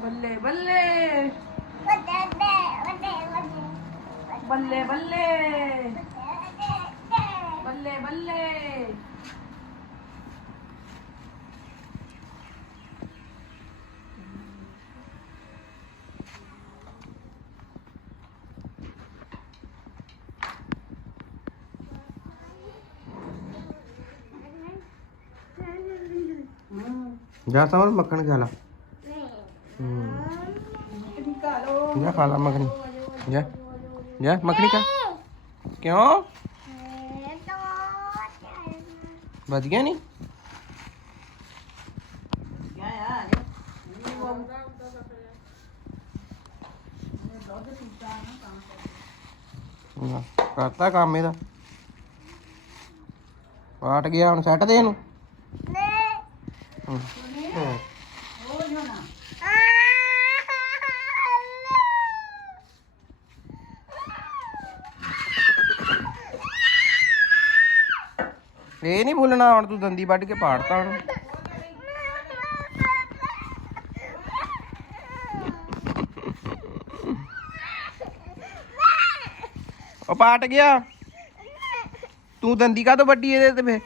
ਬੱਲੇ ਬੱਲੇ। ਬੱਲੇ ਬੱਲੇ। ਬੱਲੇ ਬੱਲੇ। ਜਾ ਸਮਰ ਮੱਖਣ ਖਾ ਲਾ ਹੂੰ ਜਾ ਖਾ ਲਾ ਮੱਖਣੀ। ਜਾ ਜਾ ਮੱਖਣੀ ਖਾ। ਕਿਉਂ? ਵਧੀਆ ਨਹੀਂ ਲੈ, ਕਰਤਾ ਕੰਮ ਇਹਦਾ। ਪਾਟ ਗਿਆ ਹੁਣ ਸੱਟ ਦੇ ਇਹਨੂੰ? ਹੂੰ। ਹੂੰ। ਇਹ ਨਹੀਂ ਭੁੱਲਣਾ ਹੁਣ ਤੂੰ ਦੰਦੀ ਵੱਢ ਕੇ ਪਾੜਤਾ ਹੁਣ। ਉਹ ਪਾਟ ਗਿਆ। ਤੂੰ ਦੰਦੀ ਕਾ ਤੋਂ ਵੱਡੀ ਇਹਦੇ ਤੇ ਫੇ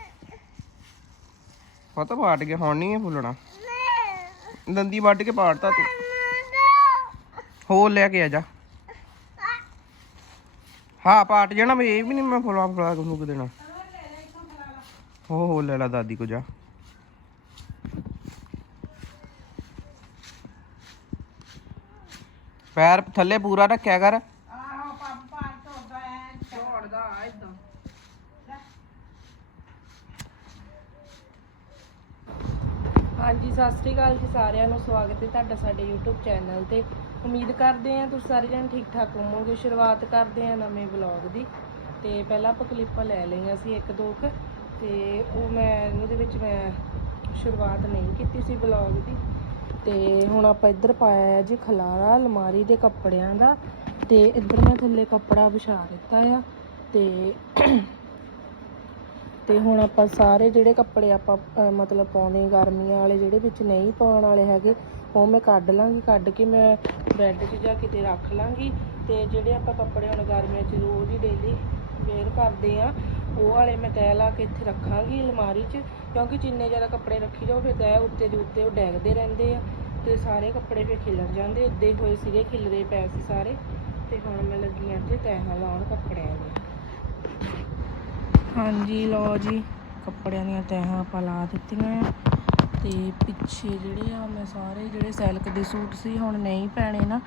ਉਹ ਤਾਂ ਪਾਟ ਗਿਆ, ਹੁਣ ਨਹੀਂ ਇਹ ਭੁੱਲਣਾ। ਦੰਦੀ ਵੱਢ ਕੇ ਪਾੜਤਾ ਤੂੰ। ਹੋਰ ਲੈ ਕੇ ਆ ਜਾ। ਹਾਂ, ਪਾਟ ਜਾਣਾ, ਮੈਂ ਇਹ ਵੀ ਨਹੀਂ, ਮੈਂ ਫੁਲਾ ਫੁਲਾ ਨੂੰ ਦੇਣਾ। ਹੋ ਹੋ ਲੈ ਲਾ ਦਾਦੀ ਕੋ ਪੈਰ ਥੱਲੇ ਪੂਰਾ ਰੱਖਿਆ ਕਰ। ਝੋੜਦਾ ਇਦਾਂ ਹਾਂਜੀ, ਸਤਿ ਸ੍ਰੀ ਅਕਾਲ ਜੀ ਸਾਰਿਆਂ ਨੂੰ। ਸਵਾਗਤ ਹੈ ਤੁਹਾਡਾ ਸਾਡੇ YouTube ਚੈਨਲ ਤੇ। ਉਮੀਦ ਕਰਦੇ ਹਾਂ ਤੁਸੀਂ ਸਾਰੇ ਜਣ ਠੀਕ ਠਾਕ ਹੋਵੋਗੇ। ਸ਼ੁਰੂਆਤ ਕਰਦੇ ਹਾਂ ਨਵੇਂ ਵਲੌਗ ਦੀ। ਤੇ ਪਹਿਲਾਂ ਆਪਾਂ ਕਲਿੱਪਾਂ ਲੈ ਲਈਆਂ ਸੀ ਇੱਕ ਦੋ ਕੁ। ਤੇ ਉਹ ਮੈਂ ਉਹਦੇ ਵਿੱਚ ਮੈਂ ਸ਼ੁਰੂਆਤ ਨਹੀਂ ਕੀਤੀ ਸੀ ਵਲੌਗ ਦੀ। ਤੇ ਹੁਣ ਆਪਾਂ ਇੱਧਰ ਪਾਇਆ ਹੈ ਜੀ ਖਲਾਰਾ ਅਲਮਾਰੀ ਦੇ ਕੱਪੜਿਆਂ ਦਾ ਤੇ ਇੱਧਰ ਮੈਂ ਥੱਲੇ ਕੱਪੜਾ ਵਿਛਾ ਦਿੱਤਾ ਆ। ਤੇ ਤੇ ਹੁਣ ਆਪਾਂ ਸਾਰੇ ਜਿਹੜੇ ਕੱਪੜੇ ਆਪਾਂ ਅਹ, ਮਤਲਬ ਪਾਉਣੇ ਗਰਮੀਆਂ ਵਾਲੇ ਜਿਹੜੇ ਵਿੱਚ ਨਹੀਂ ਪਾਉਣ ਵਾਲੇ ਹੈਗੇ ਉਹ ਮੈਂ ਕੱਢ ਲਾਂਗੀ ਕੱਢ ਕੇ ਮੈਂ ਬੈੱਡ 'ਚ ਜਾਂ ਕਿਤੇ ਰੱਖ ਲਾਂਗੀ। ਤੇ ਜਿਹੜੇ ਆਪਾਂ ਕੱਪੜੇ ਹੁਣ ਗਰਮੀਆਂ 'ਚ ਰੋਜ਼ ਹੀ ਡੇਲੀ ਵੇਅਰ ਕਰਦੇ ਆ ਉਹ ਵਾਲੇ ਮੈਂ ਤੈਅ ਲਾ ਕੇ ਇੱਥੇ ਰੱਖਾਂਗੀ ਅਲਮਾਰੀ 'ਚ, ਕਿਉਂਕਿ ਜਿੰਨੇ ਜ਼ਿਆਦਾ ਕੱਪੜੇ ਰੱਖੀ ਜਾਓ, ਫਿਰ ਤੈਅ ਉੱਤੇ ਦੇ ਉੱਤੇ ਉਹ ਡੈਗਦੇ ਰਹਿੰਦੇ ਆ ਤੇ ਸਾਰੇ ਕੱਪੜੇ ਫਿਰ ਖਿਲਰ ਜਾਂਦੇ ਇੱਦਾਂ ਹੋਏ ਸੀਗੇ, ਖਿਲਰੇ ਪਏ ਸੀ ਸਾਰੇ। ਤੇ ਹੁਣ ਮੈਂ ਲੱਗੀ ਹਾਂ ਇੱਥੇ ਤੈਹਾਂ ਲਾਉਣ ਕੱਪੜਿਆਂ ਦੇ। ਹਾਂਜੀ, ਲਓ ਜੀ, ਕੱਪੜਿਆਂ ਦੀਆਂ ਤੈਹਾਂ ਆਪਾਂ ਲਾ ਦਿੱਤੀਆਂ ਆ। ਤੇ ਪਿੱਛੇ ਜਿਹੜੇ ਆ ਮੈਂ ਸਾਰੇ ਜਿਹੜੇ ਸੈਲਕ ਦੇ ਸੂਟ ਸੀ, ਹੁਣ ਨਹੀਂ ਪੈਣੇ ਨਾ।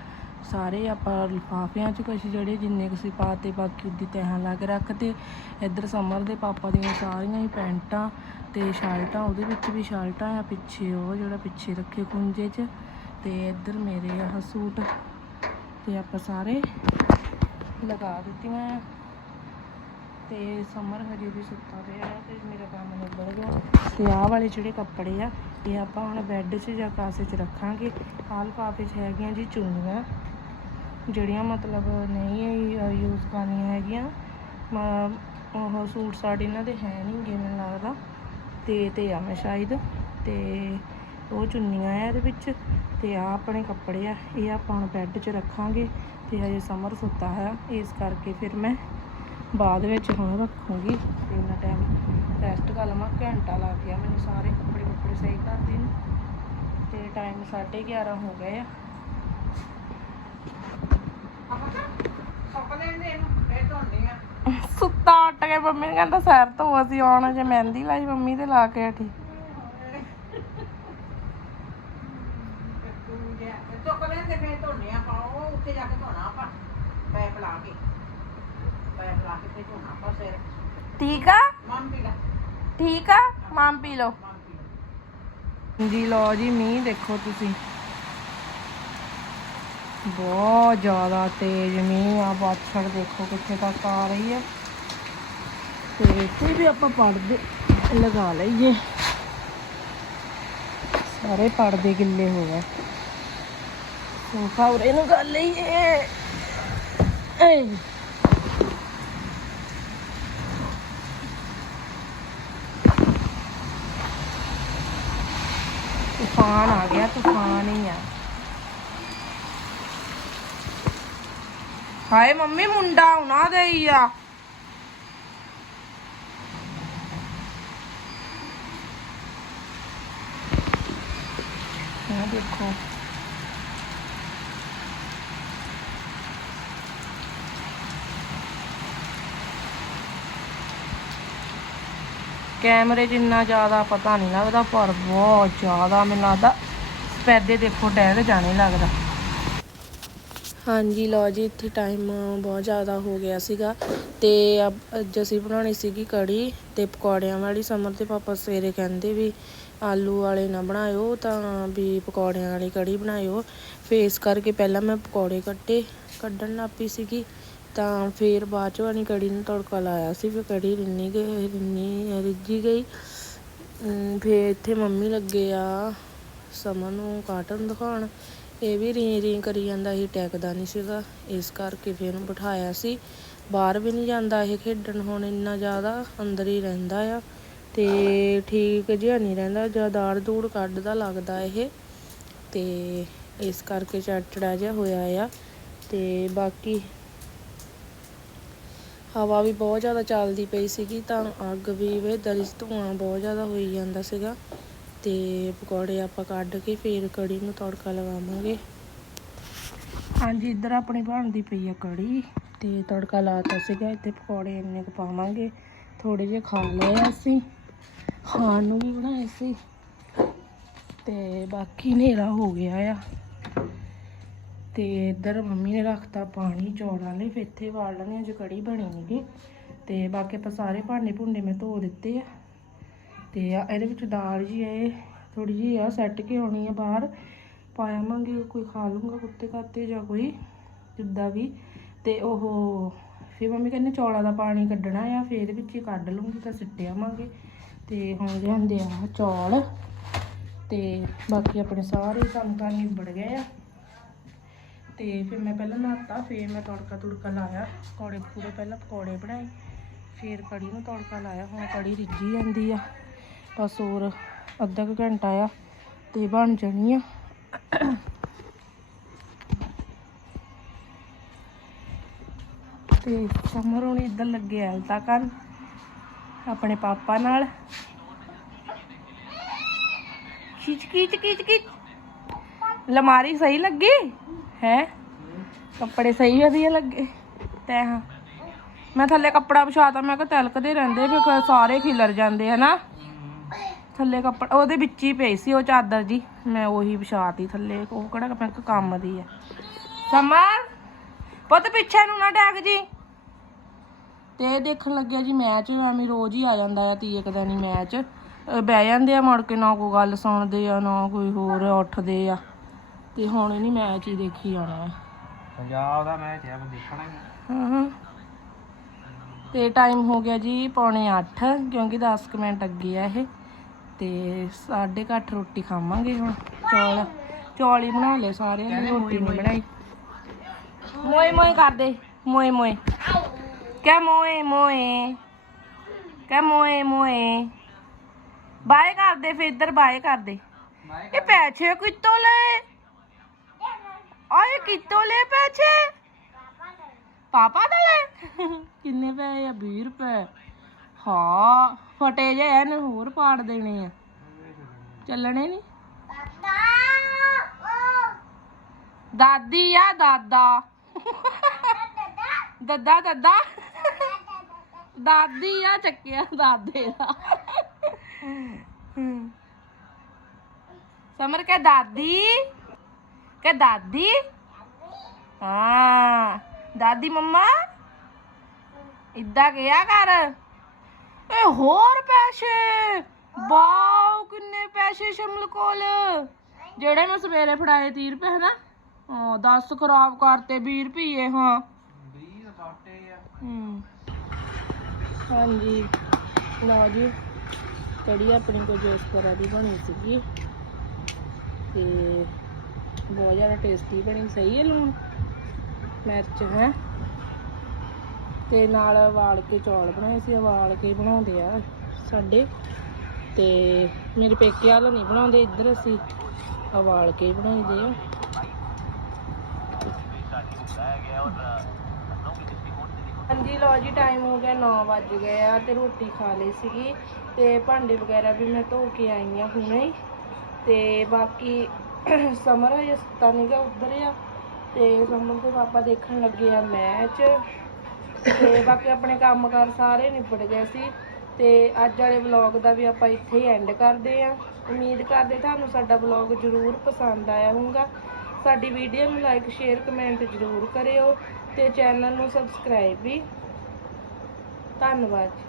ਸਾਰੇ ਆਪਾਂ ਲਿਫਾਫਿਆਂ 'ਚ ਕੁਛ ਜਿਹੜੇ ਜਿੰਨੇ ਕੁ ਸੀ ਪਾਤੇ, ਬਾਕੀ ਉਹਦੀ ਤੈਹਾਂ ਲਾ ਕੇ ਰੱਖਤੇ। ਇੱਧਰ ਸਮਰ ਦੇ ਪਾਪਾ ਦੀਆਂ ਸਾਰੀਆਂ ਹੀ ਪੈਂਟਾਂ ਤੇ ਸ਼ਰਟਾਂ, ਉਹਦੇ ਵਿੱਚ ਵੀ ਸ਼ਰਟਾਂ ਆ, ਪਿੱਛੇ ਉਹ ਜਿਹੜਾ ਪਿੱਛੇ ਰੱਖੇ ਕੁੰਜੇ 'ਚ। ਤੇ ਇੱਧਰ ਮੇਰੇ ਆਹ ਸੂਟ ਤੇ ਆਪਾਂ ਸਾਰੇ ਲਗਾ ਦਿੱਤੀਆਂ ਆ। ਤੇ ਸਮਰ ਹਜੇ ਵੀ ਸੁੱਤਾ ਪਿਆ ਹੈ ਤੇ ਮੇਰਾ ਕੰਮ ਨਿਬੜ ਗਿਆ। ਤੇ ਆਹ ਵਾਲੇ ਜਿਹੜੇ ਕੱਪੜੇ ਆ, ਇਹ ਆਪਾਂ ਹੁਣ ਬੈੱਡ 'ਚ ਜਾਂ ਕਾਸੇ 'ਚ ਰੱਖਾਂਗੇ। ਆਹ ਲਿਫਾਫੇ 'ਚ ਹੈਗੀਆਂ ਜੀ ਚੁੰਨੀਆਂ। ਜਿਹੜੀਆਂ ਮਤਲਬ ਨਹੀਂ ਯੂਜ਼ ਕਰਨੀਆਂ ਹੈਗੀਆਂ ਮ- ਉਹ ਸੂਟ ਸਾਟ ਇਹਨਾਂ ਦੇ ਹੈ ਨਹੀਂ ਗੇ ਮੈਨੂੰ ਲੱਗਦਾ ਤੇ। ਤੇ ਆ ਮੈਂ ਸ਼ਾਇਦ, ਤੇ ਉਹ ਚੁੰਨੀਆਂ ਆ ਇਹਦੇ ਵਿੱਚ, ਤੇ ਆ ਆਪਣੇ ਕੱਪੜੇ ਆ, ਇਹ ਆਪਾਂ ਹੁਣ ਬੈੱਡ 'ਚ ਰੱਖਾਂਗੇ, ਤੇ ਹਜੇ ਸਮਰ ਸੁੱਤਾ ਹੈ ਇਸ ਕਰਕੇ ਫਿਰ ਮੈਂ ਬਾਅਦ ਵਿੱਚ ਹੁਣ ਰੱਖੂੰਗੀ, ਤੇ ਇੰਨਾ ਟਾਈਮ ਰੈਸਟ ਕਰ ਲਵਾਂ, ਘੰਟਾ ਲੱਗ ਗਿਆ ਮੈਨੂੰ ਸਾਰੇ ਕੱਪੜੇ ਕੁੱਪੜੇ ਸਹੀ ਕਰਦੇ ਨੂੰ ਤੇ ਟਾਈਮ 11:30 ਹੋ ਗਏ ਆ। ਸੁੱਤਾ ਉੱਠ ਕੇ ਮੰਮੀ ਨੇ ਕਹਿੰਦਾ ਸੈਰ ਤੋਂ ਅਸੀਂ ਆਉਣਾ, ਜੇ ਮਹਿੰਦੀ ਲਾਈ ਮੰਮੀ ਤੇ ਲਾ ਕੇ ਹਟੀ। ਚੁੱਕ ਲੈਂਦੇ ਫੇਰ ਧੋਨੇ ਆਪਾਂ ਉਹ ਉੱਥੇ ਜਾ ਕੇ ਧੋਣਾ ਆਪਾਂ ਪੈਪ ਲਾ ਕੇ ਪੈਪ ਲਾ ਕੇ ਫੇਰ ਧੋਣਾ ਆਪਾਂ ਸਿਰ ਠੀਕ ਆ? ਮਮ ਪੀ ਲਾ ਠੀਕ ਆ? ਮਾਮ ਪੀ ਲਓ। ਜੀ ਲਓ ਜੀ, ਮੀਂਹ ਦੇਖੋ ਤੁਸੀਂ। ਬਹੁਤ ਜ਼ਿਆਦਾ ਤੇਜ਼ ਮੀਂਹ ਆ ਬਾਛੜ ਦੇਖੋ ਕਿੱਥੇ ਤੱਕ ਆ ਰਹੀ ਹੈ। ਤੇ ਇੱਥੇ ਵੀ ਆਪਾਂ ਪੜਦੇ ਲਗਾ ਲਈਏ। ਸਾਰੇ ਪੜਦੇ ਗਿੱਲੇ ਹੋ ਗਏ। ਸੋਫਾ ਉਰੇ ਨੂੰ ਕਰ ਲਈਏ। ਏ ਤੂਫਾਨ ਆ ਗਿਆ, ਤੂਫਾਨ ਹੀ ਆ ਹਾਏ ਮੰਮੀ, ਮੁੰਡਾ ਉਹਨਾਂ ਦਾ ਹੀ ਆ। ਇਹ ਦੇਖੋ। ਕੈਮਰੇ 'ਚ ਇੰਨਾ ਜ਼ਿਆਦਾ ਪਤਾ ਨਹੀਂ ਲੱਗਦਾ, ਪਰ ਬਹੁਤ ਜ਼ਿਆਦਾ ਮੈਨੂੰ ਲੱਗਦਾ, ਸਪੈਦੇ ਦੇਖੋ ਡੈਡ ਜਾਣੇ ਲੱਗਦਾ। ਹਾਂਜੀ, ਲਓ ਜੀ, ਇੱਥੇ ਟਾਈਮ ਬਹੁਤ ਜ਼ਿਆਦਾ ਹੋ ਗਿਆ ਸੀਗਾ ਤੇ ਅੱਜ ਅਸੀਂ ਬਣਾਉਣੀ ਸੀਗੀ ਕੜੀ ਤੇ ਪਕੌੜਿਆਂ ਵਾਲੀ। ਸਮਰ ਦੇ ਪਾਪਾ ਸਵੇਰੇ ਕਹਿੰਦੇ ਵੀ ਆਲੂ ਵਾਲੇ ਨਾ ਬਣਾਇਓ, ਤਾਂ ਵੀ ਪਕੌੜਿਆਂ ਵਾਲੀ ਕੜੀ ਬਣਾਇਓ। ਫੇਸ ਕਰਕੇ ਪਹਿਲਾਂ ਮੈਂ ਪਕੌੜੇ ਕੱਟੇ, ਕੱਢਣ ਲੱਗ ਪਈ ਸੀਗੀ। ਤਾਂ ਫੇਰ ਬਾਅਦ ਚੋਂ ਅਣੀ ਕੜੀ ਨੂੰ ਤੜਕਾ ਲਾਇਆ ਸੀ, ਫਿਰ ਕੜੀ ਰਿੰਨੀ ਗਈ, ਰਿੰਨੀ, ਰਿੱਝੀ ਗਈ। ਅਮ ਫਿਰ ਇੱਥੇ ਮੰਮੀ ਲੱਗੇ ਆ ਸਮਨ ਨੂੰ ਕਾਟਨ ਦਿਖਾਉਣ। ਇਹ ਵੀ ਰੀ ਰੀ ਕਰੀ ਜਾਂਦਾ ਸੀ, ਟੈਕਦਾ ਨਹੀਂ ਸੀਗਾ। ਇਸ ਕਰਕੇ ਫਿਰ ਉਹਨੂੰ ਬਿਠਾਇਆ ਸੀ। ਬਾਹਰ ਵੀ ਨਹੀਂ ਜਾਂਦਾ ਇਹ ਖੇਡਣ, ਹੁਣ ਇੰਨਾ ਜ਼ਿਆਦਾ ਅੰਦਰ ਹੀ ਰਹਿੰਦਾ ਆ ਤੇ ਠੀਕ ਜਿਹਾ ਨਹੀਂ ਰਹਿੰਦਾ, ਜਾਂ ਦਾੜ ਦੂੜ ਕੱਢਦਾ ਲੱਗਦਾ ਇਹ। ਤੇ ਇਸ ਕਰਕੇ ਚੜਚੜਾ ਜਿਹਾ ਹੋਇਆ ਆ। ਤੇ ਬਾਕੀ ਹਵਾ ਵੀ ਬਹੁਤ ਜ਼ਿਆਦਾ ਚੱਲਦੀ ਪਈ ਸੀਗੀ, ਤਾਂ ਅੱਗ ਵੀ ਵੇ, ਦਰਿਸ਼ ਧੂਆਂ ਬਹੁਤ ਜ਼ਿਆਦਾ ਹੋਈ ਜਾਂਦਾ ਸੀਗਾ। ਤੇ ਪਕੌੜੇ ਆਪਾਂ ਕੱਢ ਕੇ ਫੇਰ ਕੜੀ ਨੂੰ ਤੜਕਾ ਲਗਾਵਾਂਗੇ। ਹਾਂਜੀ, ਇੱਧਰ ਆਪਣੀ ਬਣਦੀ ਪਈ ਆ ਕੜੀ ਤੇ ਤੜਕਾ ਲਾਤਾ ਸੀਗਾ, ਇੱਥੇ ਪਕੌੜੇ ਇੰਨੇ ਕੁ ਪਾਵਾਂਗੇ। ਥੋੜੇ ਜਿਹੇ ਖਾ ਲਏ ਆ ਅਸੀਂ, ਖਾਣ ਨੂੰ ਵੀ ਬਣਾਏ ਸੀ ਤੇ ਬਾਕੀ ਹਨੇਰਾ ਹੋ ਗਿਆ ਆ। ਤੇ ਇੱਧਰ ਮੰਮੀ ਨੇ ਰੱਖਤਾ ਪਾਣੀ, ਚੌਲਾਂ ਲਈ, ਫਿਰ ਇੱਥੇ ਵਾਲ ਲੈਣੇ ਅੱਜ ਕੜੀ ਬਣੀ ਨੀਗੀ। ਤੇ ਬਾਕੀ ਆਪਾਂ ਸਾਰੇ ਭਾਂਡੇ ਭੁੰਡੇ ਮੈਂ ਧੋ ਦਿੱਤੇ ਆ। ਤੇ ਆ, ਇਹਦੇ ਵਿੱਚ ਦਾਲ ਜੀ ਹੈ ਥੋੜੀ ਜੀ ਆ ਸੈੱਟ ਕੇ ਆਉਣੀ ਆ ਬਾਹਰ। ਪਾਇਆ ਪਾਇਆਵਾਂਗੇ ਕੋਈ ਖਾ ਲੂੰਗਾ ਕੁੱਤੇ ਕਾਤੇ ਜਾਂ ਕੋਈ, ਜਿੱਦਾਂ ਵੀ। ਤੇ ਉਹ ਫਿਰ ਮੰਮੀ ਕਹਿੰਦੇ ਚੌਲਾਂ ਦਾ ਪਾਣੀ ਕੱਢਣਾ ਆ, ਫਿਰ ਇਹਦੇ ਵਿੱਚ ਹੀ ਕੱਢ ਲੂੰਗੀ ਤਾਂ ਸਿੱਟੇ ਆਵਾਂਗੇ। ਤੇ ਹੁਣ ਲਿਆਂਦੇ ਆ ਚੌਲ। ਤੇ ਬਾਕੀ ਆਪਣੇ ਸਾਰੇ ਕੰਮ ਕਾਰ ਨਿਬੜ ਗਏ ਆ। ਤੇ ਫਿਰ ਮੈਂ ਪਹਿਲਾਂ ਨਹਾਤਾ ਫਿਰ ਮੈਂ ਤੜਕਾ ਤੁੜਕਾ ਲਾਇਆ। ਪਕੌੜੇ ਪੂਰੇ ਪਹਿਲਾਂ ਪਕੌੜੇ ਬਣਾਏ, ਫਿਰ ਕੜੀ ਨੂੰ ਤੜਕਾ ਲਾਇਆ, ਹੁਣ ਕੜੀ ਰਿੱਝੀ ਜਾਂਦੀ ਆ। ਬਸ ਹੋਰ ਅੱਧਾ ਕੁ ਘੰਟਾ ਆ ਤੇ ਬਣ ਜਾਣੀ ਆ। ਤੇ ਸਮਰ ਹੁਣ ਇੱਧਰ ਲੱਗੇ ਐਲਤਾ ਕਰਨ ਆਪਣੇ ਪਾਪਾ ਨਾਲ। ਖਿੱਚ ਖਿੱਚ ਖਿੱਚ ਖਿੱਚ। ਲਮਾਰੀ ਸਹੀ ਲੱਗੀ? ਹੈ? ਕੱਪੜੇ ਸਹੀ ਵਧੀਆ ਲੱਗੇ? ਤੈ ਹਾਂ। ਮੈਂ ਥੱਲੇ ਕੱਪੜਾ ਵਿਛਾਤਾ, ਮੈਂ ਕਿਹਾ ਤਿਲਕਦੇ ਰਹਿੰਦੇ ਵੀ ਸਾਰੇ ਖਿਲਰ ਜਾਂਦੇ, ਹਨਾ? ਥੱਲੇ ਕੱਪੜਾ ਉਹਦੇ ਵਿੱਚ ਹੀ ਪਈ ਸੀ ਉਹ ਚਾਦਰ ਜੀ। ਮੈਂ ਉਹੀ ਵਿਛਾਤੀ ਥੱਲੇ ਉਹ ਕਿਹੜਾ ਮੈਂ ਕੰਮ ਦੀ ਆ। ਸਮਰ ਪੁੱਤ ਪਿੱਛੇ ਨੂੰ ਨਾ ਡੈਗ ਜੀ। ਤੇ ਇਹ ਦੇਖਣ ਲੱਗਿਆ ਜੀ ਮੈਚ ਐਵੇਂ ਰੋਜ਼ ਹੀ ਆ ਜਾਂਦਾ ਆ ਤੀਏ ਕੁ ਦਿਨ ਹੀ ਮੈਚ ਬਹਿ ਜਾਂਦੇ ਆ ਮੁੜ ਕੇ ਨਾ ਕੋਈ ਗੱਲ ਸੁਣਦੇ ਆ ਨਾ ਕੋਈ ਹੋਰ ਉੱਠਦੇ ਆ। ਤੇ ਹੁਣ ਨਹੀਂ ਮੈਚ ਹੀ ਦੇਖੀ ਜਾਣਾ ਹੈ ਪੰਜਾਬ ਦਾ ਮੈਚ ਹੈ ਮੈਂ ਦੇਖਣਾ ਹੀ ਹਾਂ ਤੇ ਟਾਈਮ ਹੋ ਗਿਆ ਜੀ ਪੌਣੇ 8 ਕਿਉਂਕਿ 10 ਕੁ ਮਿੰਟ ਅੱਗੇ ਆ ਇਹ। ਤੇ 8:30 ਰੋਟੀ ਖਾਵਾਂਗੇ ਹੁਣ ਚੌਲ। ਚੌਲ ਹੀ ਬਣਾ ਲਏ ਸਾਰਿਆਂ ਨੇ ਰੋਟੀ ਨਹੀਂ ਬਣਾਈ। ਮੋਏ ਮੋਏ ਕਰਦੇ ਮੋਏ ਮੋਏ। ਕਿਆ ਮੋਏ ਮੋਏ ਕਿਆ ਮੋਏ ਮੋਏ। ਬਾਏ ਕਰਦੇ ਫਿਰ ਇੱਧਰ ਬਾਏ ਕਰਦੇ। ਇਹ ਪੈਸੇ ਕਿੱਥੋਂ ਲਏ? ਆਏ ਕਿੱਥੋਂ ਲਏ ਪੈਸੇ? ਪਾਪਾ ਦਾ ਲੈ ਕਿੰਨੇ ਪਏ ਆ? 20 ਰੁਪਏ। ਹਾਂ। ਫਟੇ ਜੇ ਐਨ ਹੋਰ ਪਾੜ ਦੇਣੇ ਆ। ਚੱਲਣੇ ਨਹੀਂ ਦਾਦੀ ਆ, ਦਾਦਾ। ਦੱਦਾ ਦੱਦਾ? ਦਾਦੀ ਆ, ਚੱਕਿਆ ਦਾਦੇ ਦਾ। ਸਮਰ ਕੇ ਦਾਦੀ? ਕੇ ਦਾਦੀ? ਹਾਂ। ਦਾਦੀ ਮੰਮਾ? ਇੱਦਾਂ ਗਿਆ ਕਰ। ਇਹ ਹੋਰ ਪੈਸੇ? ਵਾਓ ਕਿੰਨੇ ਪੈਸੇ ਸ਼ਮਲ ਕੋਲ? ਜਿਹੜੇ ਮੈਂ ਸਵੇਰੇ ਫੜਾਏ 30 ਰੁਪਏ ਹਨਾ? ਹਾਂ 10 ਖਰਾਬ ਕਰਤੇ 20 ਰੁਪਏ ਹਾਂ। 20 ਕਾਟੇ ਆ। ਹਮ। ਹਾਂਜੀ। ਲਓ ਜੀ ਕੜੀ ਆਪਣੀ ਕੁਝ ਇਸ ਤਰ੍ਹਾਂ ਦੀ ਬਣੀ ਸੀਗੀ। ਤੇ ਬਹੁਤ ਜ਼ਿਆਦਾ ਟੇਸਟੀ ਬਣੀ ਸਹੀ ਹੈ ਲੂਣ? ਮਿਰਚ ਹੈ? ਤੇ ਨਾਲ ਵਾਲ ਕੇ ਚੌਲ ਬਣਾਏ ਸੀ ਵਾਲ ਕੇ ਬਣਾਉਂਦੇ ਆ ਸਾਡੇ। ਤੇ ਮੇਰੇ ਪੇਕੇ ਵਾਲ ਨਹੀਂ ਬਣਾਉਂਦੇ, ਇੱਧਰ ਅਸੀਂ ਆਹ ਵਾਲ ਕੇ ਹੀ ਬਣਾਉਂਦੇ ਆ। ਹਾਂਜੀ ਲੋ ਜੀ ਟਾਈਮ ਹੋ ਗਿਆ 9 ਵੱਜ ਗਏ ਆ ਤੇ ਰੋਟੀ ਖਾ ਲਈ ਸੀਗੀ ਤੇ ਭਾਂਡੇ ਵਗੈਰਾ ਵੀ ਮੈਂ ਧੋ ਕੇ ਆਈ ਆ ਹੁਣੇ। ਹੀ ਤੇ ਬਾਕੀ ਸਮਰ ਹਜੇ ਸੁੱਤਾ ਨੀਗਾ ਉੱਧਰ ਆ। ਤੇ ਸਮਰ ਦੇ ਪਾਪਾ ਦੇਖਣ ਲੱਗੇ ਆ ਮੈਚ। ਤੇ ਬਾਕੀ ਆਪਣੇ ਕੰਮਕਾਰ ਸਾਰੇ ਨਿਬੜ ਗਏ ਸੀ। ਤੇ ਅੱਜ ਵਾਲੇ ਵਲੌਗ ਦਾ ਵੀ ਆਪਾਂ ਇੱਥੇ ਹੀ ਐਂਡ ਕਰਦੇ ਆ ਉਮੀਦ ਕਰਦੇ ਤੁਹਾਨੂੰ ਸਾਡਾ ਵਲੌਗ ਜ਼ਰੂਰ ਪਸੰਦ ਆਇਆ ਹੋਊਗਾ। ਸਾਡੀ ਵੀਡੀਓ ਨੂੰ ਲਾਈਕ ਸ਼ੇਅਰ ਕਮੈਂਟ ਜ਼ਰੂਰ ਕਰਿਓ ਤੇ ਚੈਨਲ ਨੂੰ ਸਬਸਕ੍ਰਾਈਬ ਵੀ। ਧੰਨਵਾਦ ਜੀ।